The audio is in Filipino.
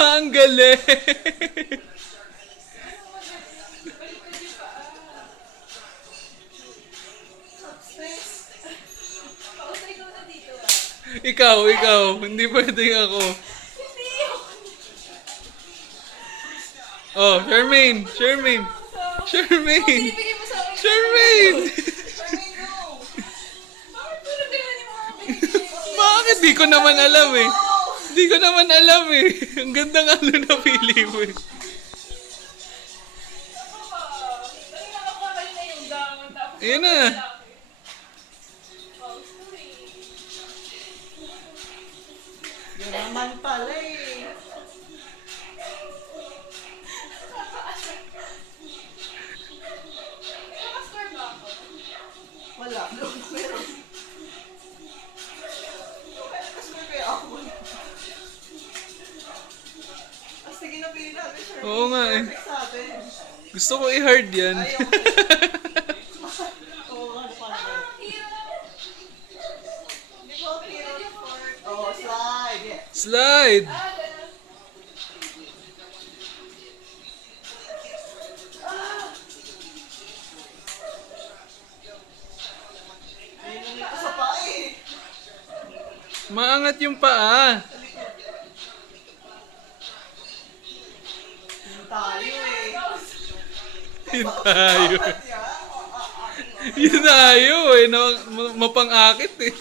Ang galing! Ikaw. Hindi pwedeng ako. Oh, Charmaine! Binibigay mo sa akin. Charmaine! Bakit puro ganyan yung mga binibigay mo? Bakit? Di ko naman alam eh. Ang ganda nga ano na pili mo eh. Kanina nakapakal na yung gamon. Tapos Ayan na. Yan naman pala eh. Nakascore ba ako? Wala. Meron. Nakascore kaya ako. Sige na pili natin, sir. Oo nga eh. Perfect sa atin. Gusto ko i-hard yan. Ayaw. Oo nga, paano? Hindi ko hero sport. Oh, slide. Yeah. Slide! Ayun ko sa paa eh. Maangat yung paa. Yun tayo eh. Yun tayo eh. Mapang-akit eh.